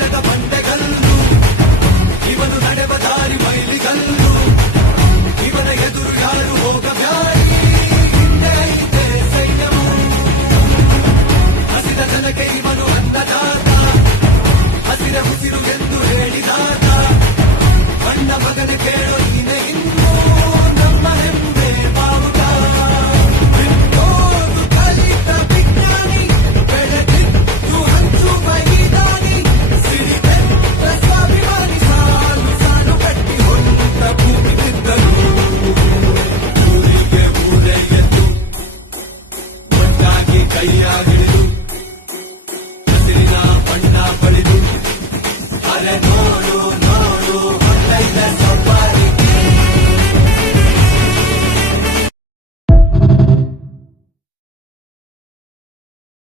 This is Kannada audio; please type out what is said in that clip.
ಬೆಳೆದ ಬಂಡೆಗಲ್ಲು, ಇವನು ನಡೆವ ದಾರಿ ಮೈಲಿಗಲ್ಲು, ಇವನ ಎದುರು ಯಾರು ಹೋಗಬ್ಯಾಡಿ, ಹಿಂದೆ ಐತೆ ಸೈನ್ಯವು, ಹಸಿದ ಜನಕ್ಕೆ ಇವನು ಅನ್ನದಾತ, ಹಸಿರ ಉಸಿರು ಎಂದು ಹೇಳಿದಾತ, ಅಣ್ಣ ಮಗನ ಕೇಳೋ ನೀನೆ ಇನ್ನು ನಮ್ಮ ಹೆಮ್ಮೆ ಬಾವುಟ, ಬಿಟ್ಟೋದು ಕಲಿತ ವಿಜ್ಞಾನಿ, ಬೆಳೆದಿದ್ದು ಹಂಚು ಮೈದಾನಿ, ಸಿರಿತೆತ್ತ ಸ್ವಾಭಿಮಾನಿ, ಸಾಲು ಸಾಲು ಕಟ್ಟಿ ಹೊಂಟ ಭೂಮಿ ಬಿದ್ದರು, ಊರಿಗೆ ಊರೇ ಎದ್ದು ಒಟ್ಟಾಗಿ ಕೈಯ ಹಿಡಿದು